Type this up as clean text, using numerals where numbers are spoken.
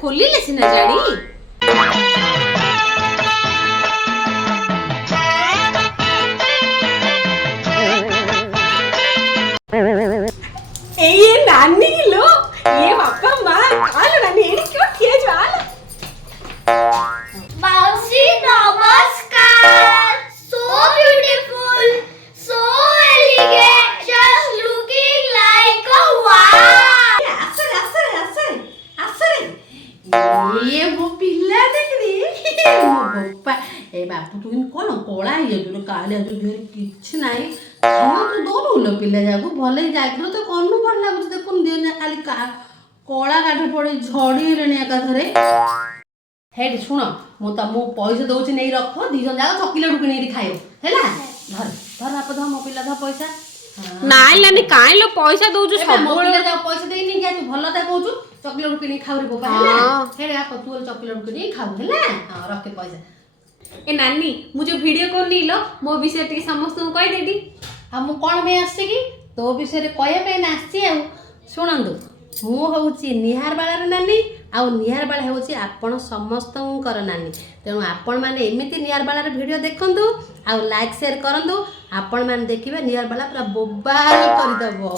खोलिले सिना जानी ये नानी लो ये पापा माँ आलो नानी ये क्यों किए जो आलो Mausi, namaskar. So beautiful, so elegant, just looking like a wow. आसरे ये वो पिल्ला देख रही मो बापा ए बापू तू कौन कोला ये जो काले जो देर किछ नाही खाना तो दोनुलो पिल्ला जाको भले जागलो तो कोनु भल लागु देखुन दियो ना खाली कोला काठी पड़े झड़ी लेनी एकाथरे हेड सुन मो तमो पैसा दउछि नै रख दी जन जाको चॉकलेट किने खायो हैला धर धर बाप धर मो पिल्ला धर पैसा नाइ लानी काई लो पैसा दउछु सब सब पिल्ला जा पैसा देई नि क्या तू भलता कहउछु चॉकलेट किने खाउ रे बाबा हैला हेड आप तू चॉकलेट किने खाउ हैला हां रख पैसा ए नानी मु जो वीडियो कोन नीलो मो विषय टी समस्त को कहि देडी आ मु कोन में आछि कि तो विषय रे कहया पे ना आछि आ सुनंदु मु होउची निहार बाळार नानी आ निहार बाळा होउची आपण समस्तंकर नानी तेणु आपण माने एमिति निहार बाळार वीडियो देखंतु आ लाइक शेयर करंतु आपण माने देखिबे निहार बाळा पूरा बोबाल कर दबो